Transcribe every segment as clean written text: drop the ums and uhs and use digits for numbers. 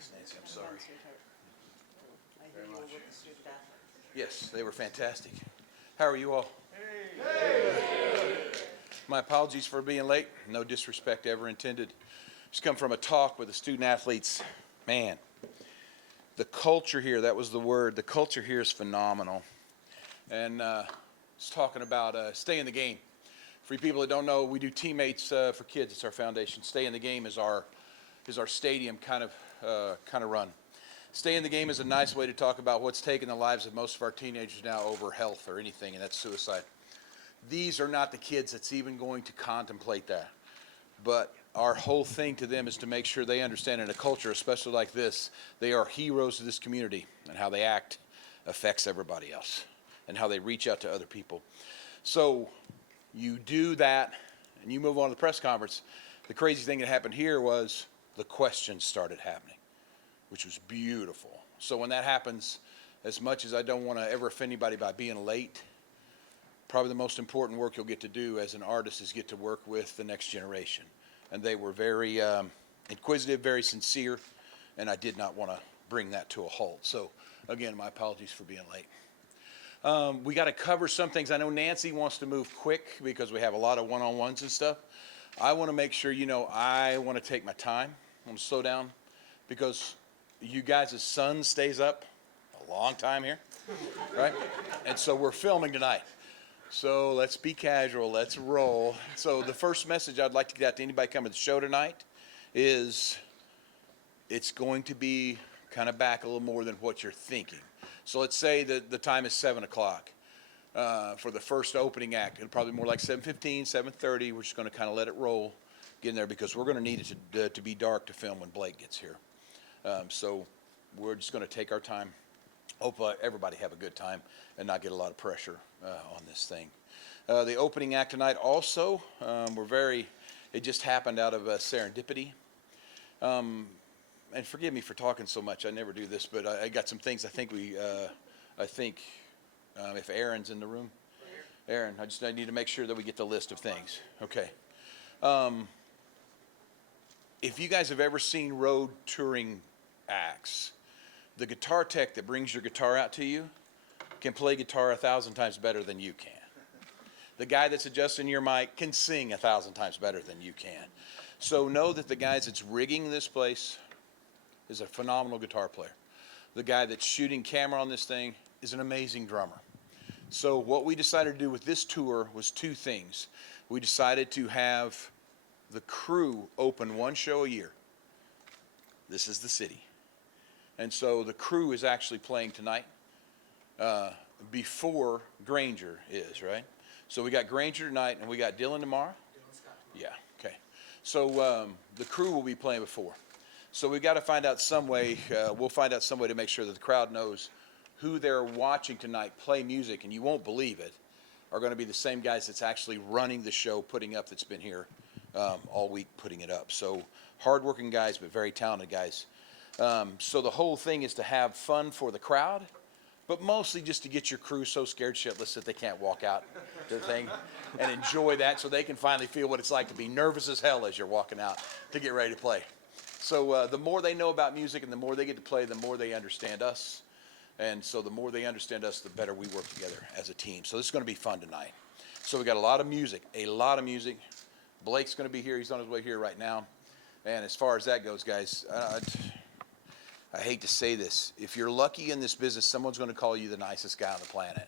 Miss Nancy, I'm sorry. I hear you were with the student athletes. Yes, they were fantastic. How are you all? My apologies for being late. No disrespect ever intended. Just come from a talk with the student athletes. Man, the culture here, that was the word. The culture here is phenomenal. And it's talking about stay in the game. For you people that don't know, we do teammates for kids. It's our foundation. Stay in the game is our stadium kind of run. Stay in the game is a nice way to talk about what's taken the lives of most of our teenagers now over health or anything, and that's suicide. These are not the kids that's even going to contemplate that. But our whole thing to them is to make sure they understand in a culture, especially like this, they are heroes of this community, and how they act affects everybody else, and how they reach out to other people. So you do that, and you move on to the press conference. The crazy thing that happened here was the questions started happening, which was beautiful. So when that happens, as much as I don't want to ever offend anybody by being late, probably the most important work you'll get to do as an artist is get to work with the next generation. And they were very inquisitive, very sincere, and I did not want to bring that to a halt. So again, my apologies for being late. We got to cover some things. I know Nancy wants to move quick because we have a lot of one-on-ones and stuff. I want to make sure, I want to take my time. I want to slow down because you guys' son stays up a long time here, right? And so we're filming tonight. So let's be casual, let's roll. So the first message I'd like to get out to anybody coming to the show tonight is it's going to be kind of back a little more than what you're thinking. So let's say that the time is 7 o'clock for the first opening act. It'll probably be more like 7:15, 7:30. We're just going to kind of let it roll, get in there, because we're going to need it to be dark to film when Blake gets here. So we're just going to take our time. Hope everybody have a good time and not get a lot of pressure on this thing. The opening act tonight also, it just happened out of serendipity. And forgive me for talking so much. I never do this, but I got some things I think if Aaron's in the room. Aaron, I need to make sure that we get the list of things. Okay. If you guys have ever seen road touring acts, the guitar tech that brings your guitar out to you can play guitar 1,000 times better than you can. The guy that's adjusting your mic can sing 1,000 times better than you can. So know that the guy that's rigging this place is a phenomenal guitar player. The guy that's shooting camera on this thing is an amazing drummer. So what we decided to do with this tour was two things. We decided to have the crew open one show a year. This is the city. And so the crew is actually playing tonight before Granger is, right? So we got Granger tonight, and we got Dylan tomorrow? Yeah, okay. So the crew will be playing before. So we've got to find out some way, we'll find out some way to make sure that the crowd knows who they're watching tonight play music, and you won't believe it, are going to be the same guys that's actually running the show, putting up, that's been here all week putting it up. So hardworking guys, but very talented guys. So the whole thing is to have fun for the crowd, but mostly just to get your crew so scared shitless that they can't walk out to the thing and enjoy that, so they can finally feel what it's like to be nervous as hell as you're walking out to get ready to play. So the more they know about music and the more they get to play, the more they understand us. And so the more they understand us, the better we work together as a team. So this is going to be fun tonight. So we got a lot of music. Blake's going to be here. He's on his way here right now. And as far as that goes, guys, I hate to say this. If you're lucky in this business, someone's going to call you the nicest guy on the planet.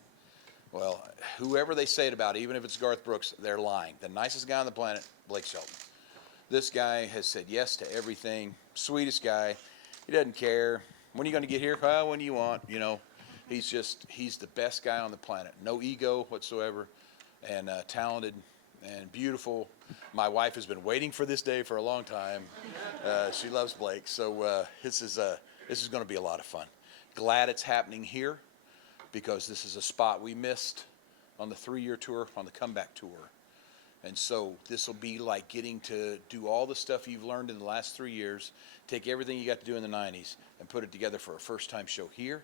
Well, whoever they say it about, even if it's Garth Brooks, they're lying. The nicest guy on the planet, Blake Shelton. This guy has said yes to everything. Sweetest guy. He doesn't care. When are you going to get here? When do you want? He's the best guy on the planet. No ego whatsoever, and talented and beautiful. My wife has been waiting for this day for a long time. She loves Blake. So this is going to be a lot of fun. Glad it's happening here, because this is a spot we missed on the 3-year tour, on the comeback tour. And so this will be like getting to do all the stuff you've learned in the last 3 years, take everything you got to do in the 90s and put it together for a first-time show here.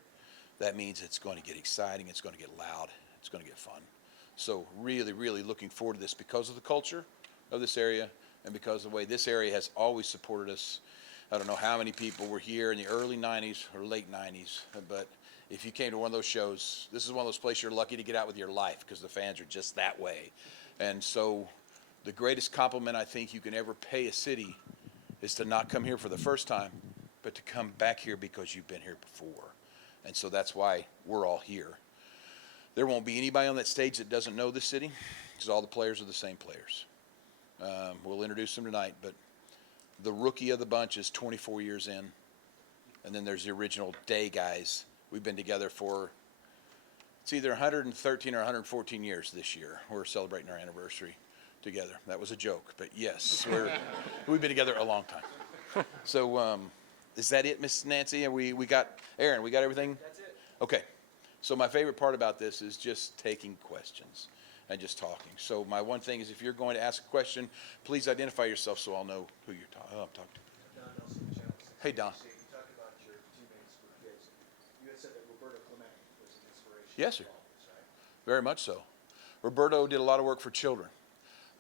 That means it's going to get exciting, it's going to get loud, it's going to get fun. So really, really looking forward to this because of the culture of this area and because of the way this area has always supported us. I don't know how many people were here in the early 90s or late 90s, but if you came to one of those shows, this is one of those places you're lucky to get out with your life because the fans are just that way. And so the greatest compliment I think you can ever pay a city is to not come here for the first time, but to come back here because you've been here before. And so that's why we're all here. There won't be anybody on that stage that doesn't know this city because all the players are the same players. We'll introduce them tonight, but the rookie of the bunch is 24 years in. And then there's the original day guys. We've been together for, it's either 113 or 114 years this year. We're celebrating our anniversary together. That was a joke, but yes, we've been together a long time. So is that it, Miss Nancy? And we got, Aaron, we got everything? That's it. Okay. So my favorite part about this is just taking questions and just talking. So my one thing is if you're going to ask a question, please identify yourself so I'll know who you're I'm talking to. Don Nelson, Channel 6. Hey, Don. You talked about your teammates for kids. You had said that Roberto Clemente was an inspiration. Yes, sir. for all this, right? Very much so. Roberto did a lot of work for children.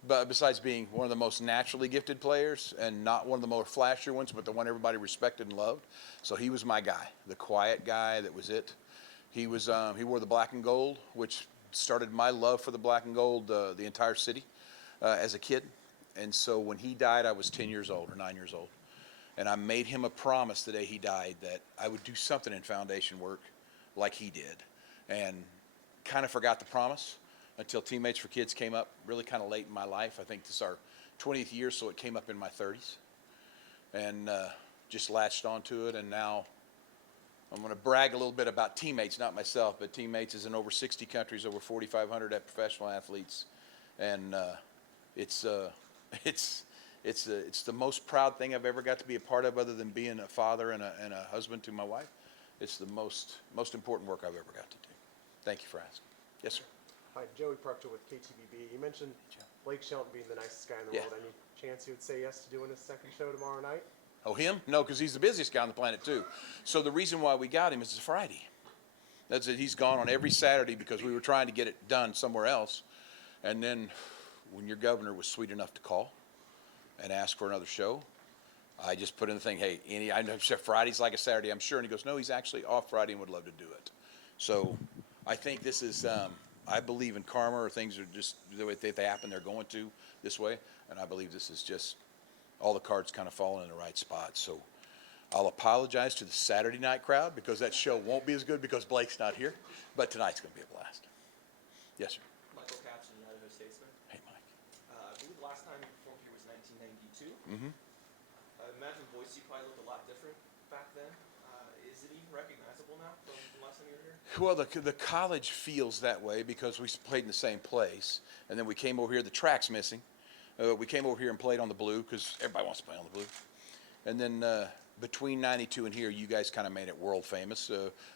But besides being one of the most naturally gifted players and not one of the more flashy ones, but the one everybody respected and loved. So he was my guy, the quiet guy. That was it. He was he wore the black and gold, which started my love for the black and gold, the entire city, as a kid. And so when he died, I was 10 years old or 9 years old. And I made him a promise the day he died that I would do something in foundation work like he did. And kind of forgot the promise until Teammates for Kids came up really kind of late in my life. I think this is our 20th year, so it came up in my 30s. And just latched onto it, and now I'm going to brag a little bit about Teammates, not myself, but Teammates is in over 60 countries, over 4,500 professional athletes, and it's the most proud thing I've ever got to be a part of, other than being a father and a husband to my wife. It's the most important work I've ever got to do. Thank you for asking. Yes, sir. Hi, Joey Proctor with KTVB. You mentioned Blake Shelton being the nicest guy in the Yeah. world. Any chance he would say yes to doing his second show tomorrow night? Oh, him? No, because he's the busiest guy on the planet, too. So the reason why we got him is it's Friday. That's it. He's gone on every Saturday because we were trying to get it done somewhere else. And then when your governor was sweet enough to call and ask for another show, I just put in the thing, hey, I know Friday's like a Saturday, I'm sure. And he goes, no, he's actually off Friday and would love to do it. So I think this is, I believe in karma, or things are just the way they happen, they're going to this way. And I believe this is just all the cards kind of falling in the right spot. So I'll apologize to the Saturday night crowd because that show won't be as good because Blake's not here. But tonight's going to be a blast. Yes, sir. Michael Capps from the Idaho Statesman. Hey, Mike. I believe the last time you performed here was 1992. Mm-hmm. I imagine Boise probably looked a lot different back then. Is it even recognizable now from last time you were here? Well, the college feels that way because we played in the same place, and then we came over here. The track's missing. We came over here and played on the blue because everybody wants to play on the blue. And then between 92 and here, you guys kind of made it world famous.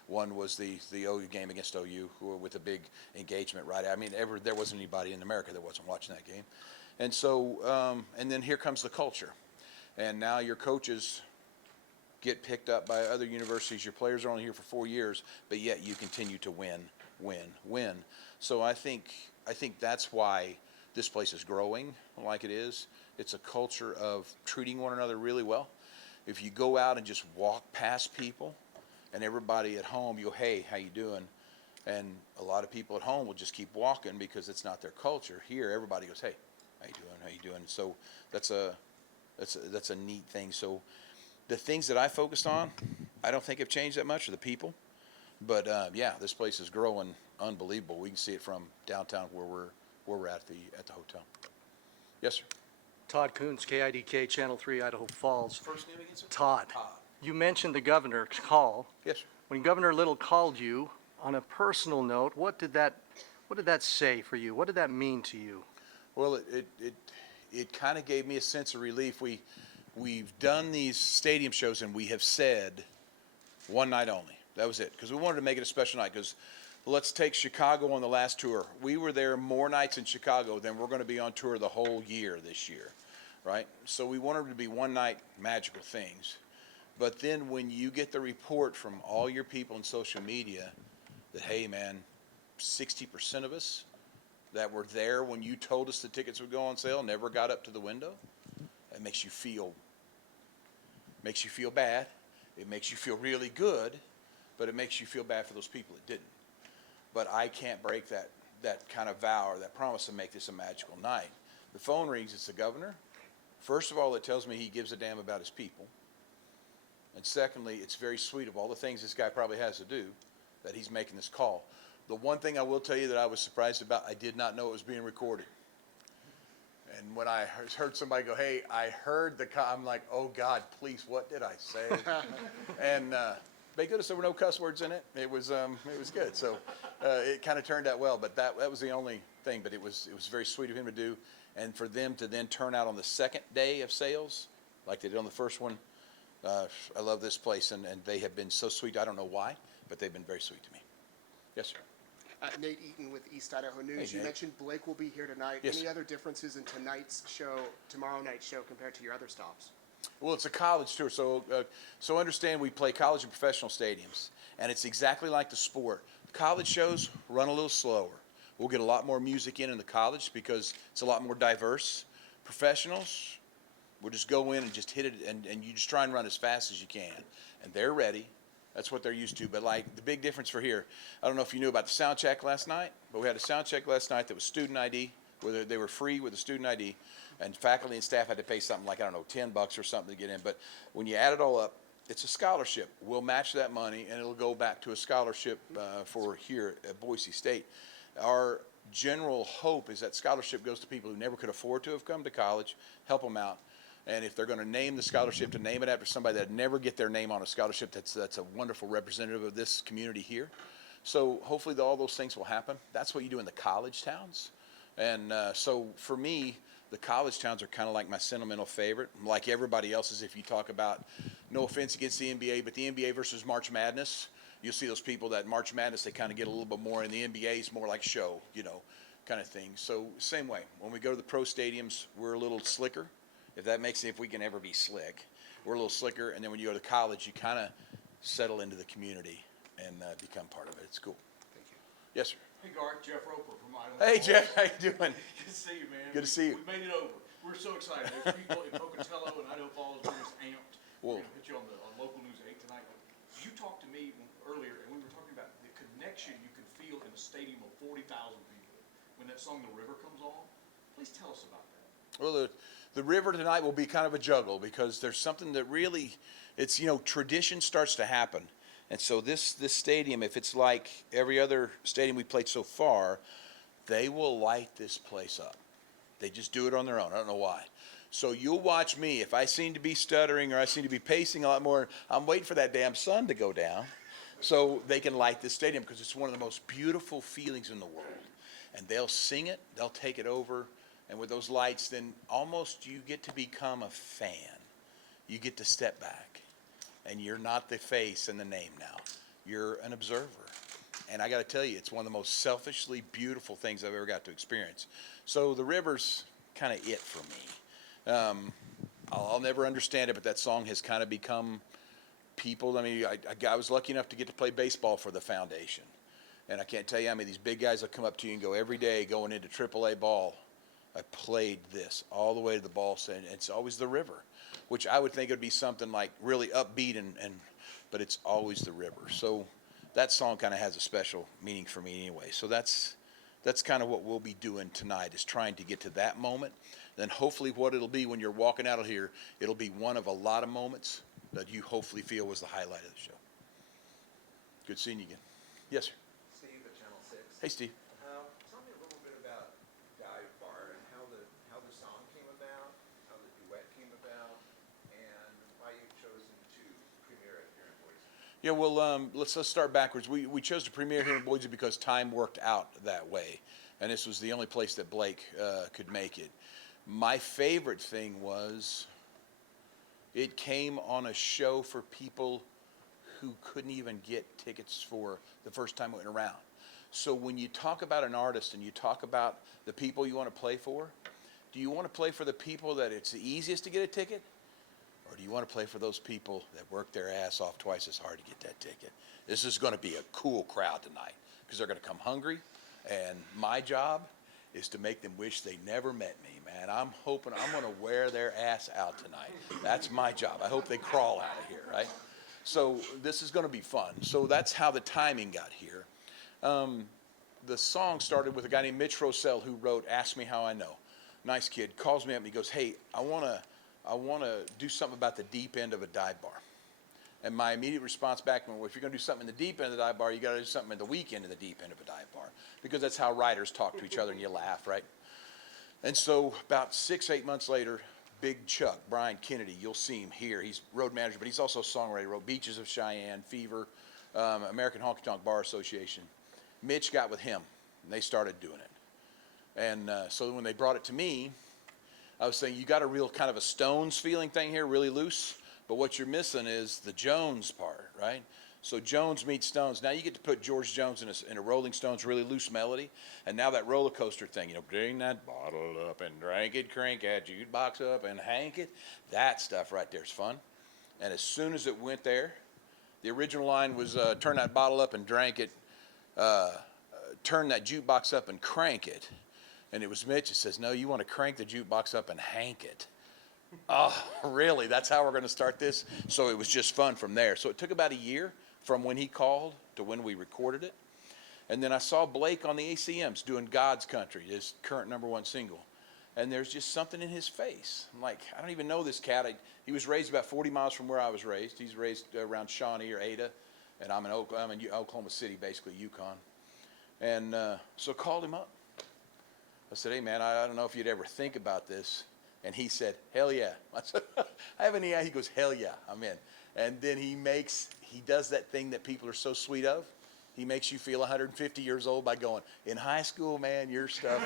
One was the OU game against OU with a big engagement, right? I mean, there wasn't anybody in America that wasn't watching that game. And so, and then here comes the culture. And now your coaches get picked up by other universities. Your players are only here for 4 years, but yet you continue to win. So I think that's why this place is growing like it is. It's a culture of treating one another really well. If you go out and just walk past people and everybody at home, you go, hey, how you doing? And a lot of people at home will just keep walking because it's not their culture. Here, everybody goes, hey, how you doing? How you doing? So that's a neat thing. So the things that I focused on, I don't think have changed that much, are the people. But yeah, this place is growing unbelievable. We can see it from downtown where we're at the hotel. Yes, sir. Todd Kunz, KIDK, Channel 3, Idaho Falls. First name again, sir? Todd, Todd. you mentioned the governor's call. Yes, sir. When Governor Little called you, on a personal note, what did that say for you? What did that mean to you? Well, it kind of gave me a sense of relief. We've done these stadium shows and we have said one night only. That was it, because we wanted to make it a special night. Because let's take Chicago on the last tour. We were there more nights in Chicago than we're going to be on tour the whole year this year, right? So we wanted it to be one night magical things. But then when you get the report from all your people in social media that, hey, man, 60% of us that were there when you told us the tickets would go on sale never got up to the window, it makes you feel Makes you feel bad. It makes you feel really good, but it makes you feel bad for those people that didn't. But I can't break that kind of vow or that promise to make this a magical night. The phone rings, it's the governor. First of all, it tells me he gives a damn about his people. And secondly, it's very sweet of all the things this guy probably has to do that he's making this call. The one thing I will tell you that I was surprised about, I did not know it was being recorded. And when I heard somebody go, hey, I heard I'm like, oh God, please, what did I say? And thank goodness there were no cuss words in it. It was good. So it kind of turned out well, but that was the only thing. But it was very sweet of him to do. And for them to then turn out on the second day of sales, like they did on the first one, I love this place, and they have been so sweet. I don't know why, but they've been very sweet to me. Yes, sir. Nate Eaton with East Idaho News. Hey, You Nate. mentioned Blake will be here tonight. Yes, Any sir. other differences in tomorrow night's show compared to your other stops? Well, it's a college tour, so understand we play college and professional stadiums, and it's exactly like the sport. College shows run a little slower. We'll get a lot more music in the college because it's a lot more diverse. Professionals, we'll just go in and just hit it, and you just try and run as fast as you can, and they're ready. That's what they're used to. But like the big difference for here, I don't know if you knew about the sound check last night, but we had a sound check last night that was student ID, where they were free with a student ID, and faculty and staff had to pay something like, I don't know, $10 or something to get in. But when you add it all up, it's a scholarship. We'll match that money, and it'll go back to a scholarship for here at Boise State. Our general hope is that scholarship goes to people who never could afford to have come to college, help them out. And if they're going to name the scholarship, to name it after somebody that never get their name on a scholarship, that's a wonderful representative of this community here. So hopefully all those things will happen. That's what you do in the college towns. And so for me, the college towns are kind of like my sentimental favorite. Like everybody else's, if you talk about, no offense against the NBA, but the NBA versus March Madness, you'll see those people that March Madness, they kind of get a little bit more, and the NBA is more like show, kind of thing. So same way, when we go to the pro stadiums, we're a little slicker. If that makes it, if we can ever be slick, we're a little slicker. And then when you go to college, you kind of settle into the community and become part of it. It's cool. Thank you. Yes, sir. Hey, Garth, Jeff Roper from Idaho. Hey, Jeff, how you doing? Good to see you, man. Good to see you. We made it over. We're so excited. There's people in Pocatello and Idaho Falls who are just amped. Whoa. We're going to put you on local news 8 tonight. You talked to me earlier, and we were talking about the connection you can feel in a stadium of 40,000 people when that song "The River" comes on. Please tell us about that. Well, the river tonight will be kind of a juggle because there's something that really, it's, tradition starts to happen. And so this stadium, if it's like every other stadium we played so far, they will light this place up. They just do it on their own. I don't know why. So you'll watch me. If I seem to be stuttering or I seem to be pacing a lot more, I'm waiting for that damn sun to go down so they can light this stadium because it's one of the most beautiful feelings in the world. And they'll sing it, they'll take it over. And with those lights, then almost you get to become a fan. You get to step back. And you're not the face and the name now. You're an observer. And I got to tell you, it's one of the most selfishly beautiful things I've ever got to experience. So the river's kind of it for me. I'll never understand it, but that song has kind of become people. I mean, I was lucky enough to get to play baseball for the foundation. And I can't tell you how many of these big guys will come up to you and go every day going into AAA ball. I played this all the way to the ball, and it's always the river, which I would think it would be something like really upbeat, but it's always the river. So that song kind of has a special meaning for me anyway. So that's kind of what we'll be doing tonight, is trying to get to that moment. Then hopefully what it'll be when you're walking out of here, it'll be one of a lot of moments that you hopefully feel was the highlight of the show. Good seeing you again. Yes, sir. Steve at Channel 6. Hey, Steve. Tell me a little bit about Dive Bar and how the song came about, how the duet came about, and why you've chosen to premiere it here in Boise. Yeah, well, let's start backwards. We chose to premiere here in Boise because time worked out that way, and this was the only place that Blake could make it. My favorite thing was it came on a show for people who couldn't even get tickets for the first time it went around. So when you talk about an artist and you talk about the people you want to play for, do you want to play for the people that it's the easiest to get a ticket? Or do you want to play for those people that work their ass off twice as hard to get that ticket? This is going to be a cool crowd tonight because they're going to come hungry. And my job is to make them wish they never met me, man. I'm hoping I'm going to wear their ass out tonight. That's my job. I hope they crawl out of here, right? So this is going to be fun. So that's how the timing got here. The song started with a guy named Mitch Rossell who wrote Ask Me How I Know. Nice kid. Calls me up and he goes, hey, I want to do something about the deep end of a dive bar. And my immediate response back was, well, if you're going to do something in the deep end of the dive bar, you got to do something in the weak end of the deep end of a dive bar. Because that's how writers talk to each other and you laugh, right? And so about 6-8 months later, Big Chuck, Brian Kennedy, you'll see him here. He's road manager, but he's also a songwriter. He wrote Beaches of Cheyenne, Fever, American Honky Tonk Bar Association. Mitch got with him, and they started doing it. And so when they brought it to me, I was saying, you got a real kind of a Stones feeling thing here, really loose. But what you're missing is the Jones part, right? So Jones meets Stones. Now you get to put George Jones in a Rolling Stones really loose melody. And now that roller coaster thing, you know, bring that bottle up and drink it, crank that jukebox up and hank it. That stuff right there is fun. And as soon as it went there, the original line was turn that bottle up and drank it, turn that jukebox up and crank it. And it was Mitch that says, no, you want to crank the jukebox up and hank it. Oh, really? That's how we're going to start this? So it was just fun from there. So it took about a year from when he called to when we recorded it. And then I saw Blake on the ACMs doing God's Country, his current #1 single. And there's just something in his face. I'm like, I don't even know this cat. He was raised about 40 miles from where I was raised. He's raised around Shawnee or Ada. And I'm in Oklahoma City, basically, Yukon. And so I called him up. I said, hey, man, I don't know if you'd ever think about this. And he said, hell yeah. I said, I have any idea. He goes, hell yeah, I'm in. And then he does that thing that people are so sweet of. He makes you feel 150 years old by going, in high school, man, your stuff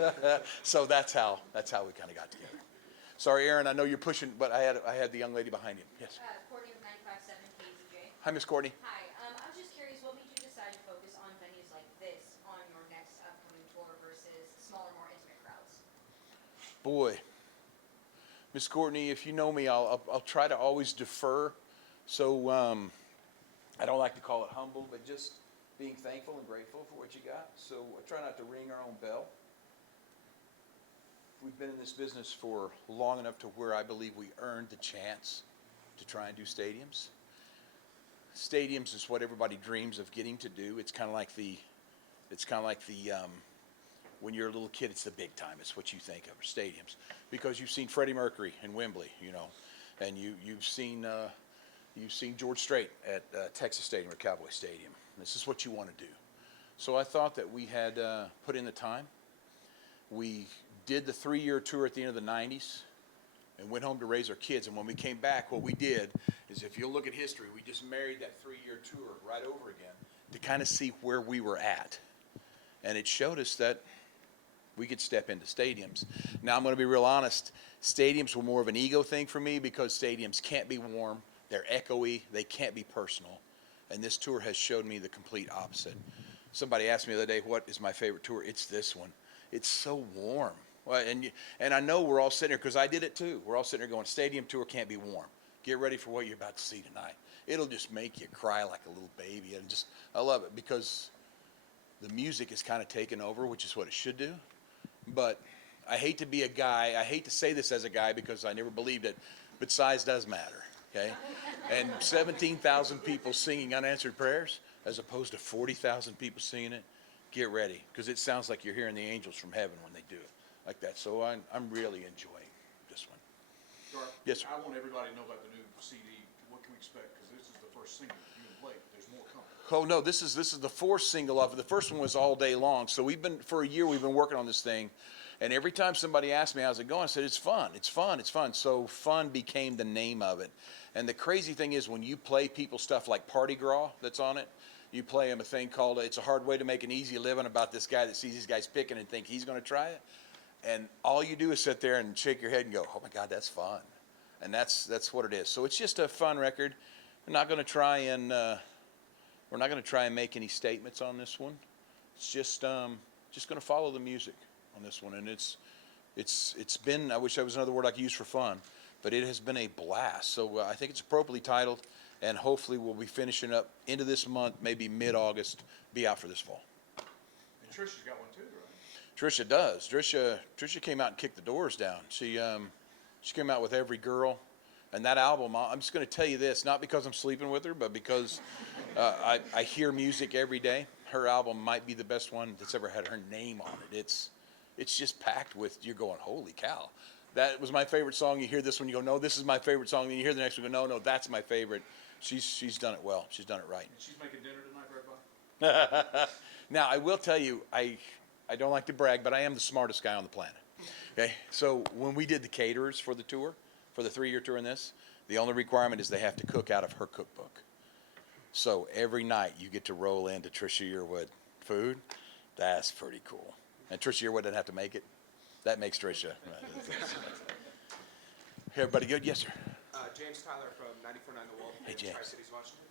was. So that's how we kind of got together. Sorry, Aaron, I know you're pushing, but I had the young lady behind you. Yes. Courtney with 95.7 KZJ. Hi, Miss Courtney. Hi, I was just curious, what made you decide to focus on venues like this on your next upcoming tour versus smaller, more intimate crowds? Boy, Miss Courtney, if you know me, I'll try to always defer. So I don't like to call it humble, but just being thankful and grateful for what you got. So I try not to ring our own bell. We've been in this business for long enough to where I believe we earned the chance to try and do stadiums. Stadiums is what everybody dreams of getting to do. It's kind of like the when you're a little kid, it's the big time. It's what you think of, stadiums. Because you've seen Freddie Mercury in Wembley, you know, and you've seen George Strait at Texas Stadium or Cowboy Stadium. This is what you want to do. So I thought that we had put in the time. We did the 3-year tour at the end of the 90s and went home to raise our kids. And when we came back, what we did is, if you'll look at history, we just married that 3-year tour right over again to kind of see where we were at. And it showed us that we could step into stadiums. Now, I'm going to be real honest. Stadiums were more of an ego thing for me because stadiums can't be warm. They're echoey. They can't be personal. And this tour has showed me the complete opposite. Somebody asked me the other day, what is my favorite tour? It's this one. It's so warm. Well, and I know we're all sitting here, because I did it too. We're all sitting here going, stadium tour can't be warm. Get ready for what you're about to see tonight. It'll just make you cry like a little baby. And I love it because the music is kind of taken over, which is what it should do. But I hate to be a guy. I hate to say this as a guy because I never believed it, but size does matter, okay? And 17,000 people singing unanswered prayers as opposed to 40,000 people singing it, get ready, because it sounds like you're hearing the angels from heaven when they do it like that. So I'm really enjoying this one. Garth, Yes, sir. I want everybody to know about the new CD. What can we expect? Because this is the first single you and Blake. There's more coming. Oh no, this is the 4th single off. The first one was All Day Long. So for a year we've been working on this thing, and every time somebody asked me how's it going, I said it's fun, it's fun, it's fun. So fun became the name of it. And the crazy thing is, when you play people stuff like Party Gras that's on it, you play them a thing called It's a Hard Way to Make an Easy Living, about this guy that sees these guys picking and think he's going to try it. And all you do is sit there and shake your head and go, oh my God, that's fun. And that's what it is. So it's just a fun record. We're not going to try and make any statements on this one. It's just going to follow the music on this one. And it's been, I wish that was another word I could use for fun, but it has been a blast. So I think it's appropriately titled, and hopefully we'll be finishing up into this month, maybe mid-August, be out for this fall. And Trisha's got one too, right? Trisha does. Trisha came out and kicked the doors down. She came out with Every Girl, and that album. I'm just going to tell you this, not because I'm sleeping with her, but because I hear music every day. Her album might be the best one that's ever had her name on it. It's just packed with. You're going, holy cow. That was my favorite song. You hear this one, you go, no, this is my favorite song. Then you hear the next one, you go, no, that's my favorite. She's done it well. She's done it right. And she's making dinner tonight for everybody? Now, I will tell you, I don't like to brag, but I am the smartest guy on the planet. Okay, so when we did the caterers for the tour, for the 3-year tour in this, the only requirement is they have to cook out of her cookbook. So every night you get to roll into Trisha Yearwood food. That's pretty cool. And Trisha Yearwood doesn't have to make it. That makes Trisha. Everybody good? Yes, sir. James Tyler from 94.9 The Wolf Hey, in James. Tri-Cities, Washington.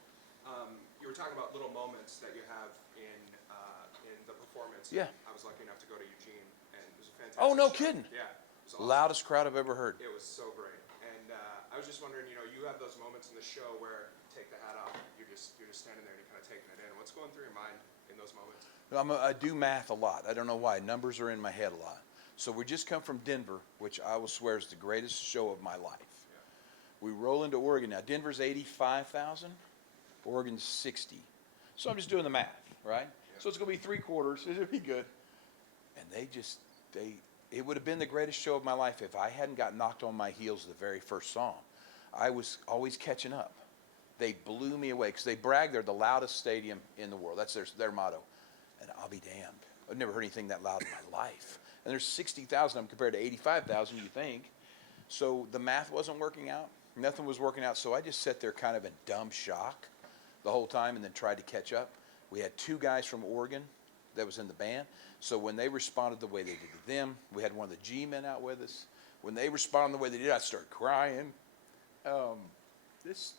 You were talking about little moments that you have in the performance. Yeah. I was lucky enough to go to Eugene, and it was a fantastic Oh, no show. kidding. Yeah. It was awesome. Loudest crowd I've ever heard. It was so great. And I was just wondering, you have those moments in the show where you take the hat off, you're just standing there and you're kind of taking it in. What's going through your mind in those moments? I do math a lot. I don't know why. Numbers are in my head a lot. So we just come from Denver, which I will swear is the greatest show of my life. We roll into Oregon. Now, Denver's 85,000, Oregon's 60. So I'm just doing the math, right? So it's going to be 3/4. It'll be good. And it would have been the greatest show of my life if I hadn't got knocked on my heels the very first song. I was always catching up. They blew me away because they brag they're the loudest stadium in the world. That's their motto. And I'll be damned. I've never heard anything that loud in my life. And there's 60,000 of them compared to 85,000, you think. So the math wasn't working out. Nothing was working out. So I just sat there kind of in dumb shock the whole time and then tried to catch up. We had 2 guys from Oregon that was in the band. So when they responded the way they did to them, we had one of the G-men out with us. When they responded the way they did, I started crying. This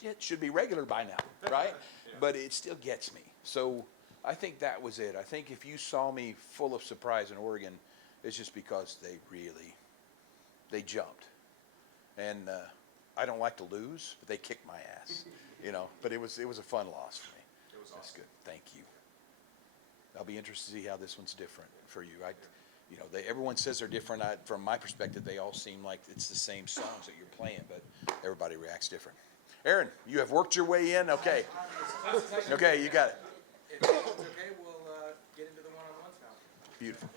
shit should be regular by now, right? But it still gets me. So I think that was it. I think if you saw me full of surprise in Oregon, it's just because they jumped. And I don't like to lose, but they kicked my ass, But it was a fun loss for me. It was awesome. That's good. Thank you. I'll be interested to see how this one's different for you. Everyone says they're different. From my perspective, they all seem like it's the same songs that you're playing, but everybody reacts different. Aaron, you have worked your way in. Okay. Okay, you got it. If it's okay, we'll get into the one-on-ones now. Beautiful.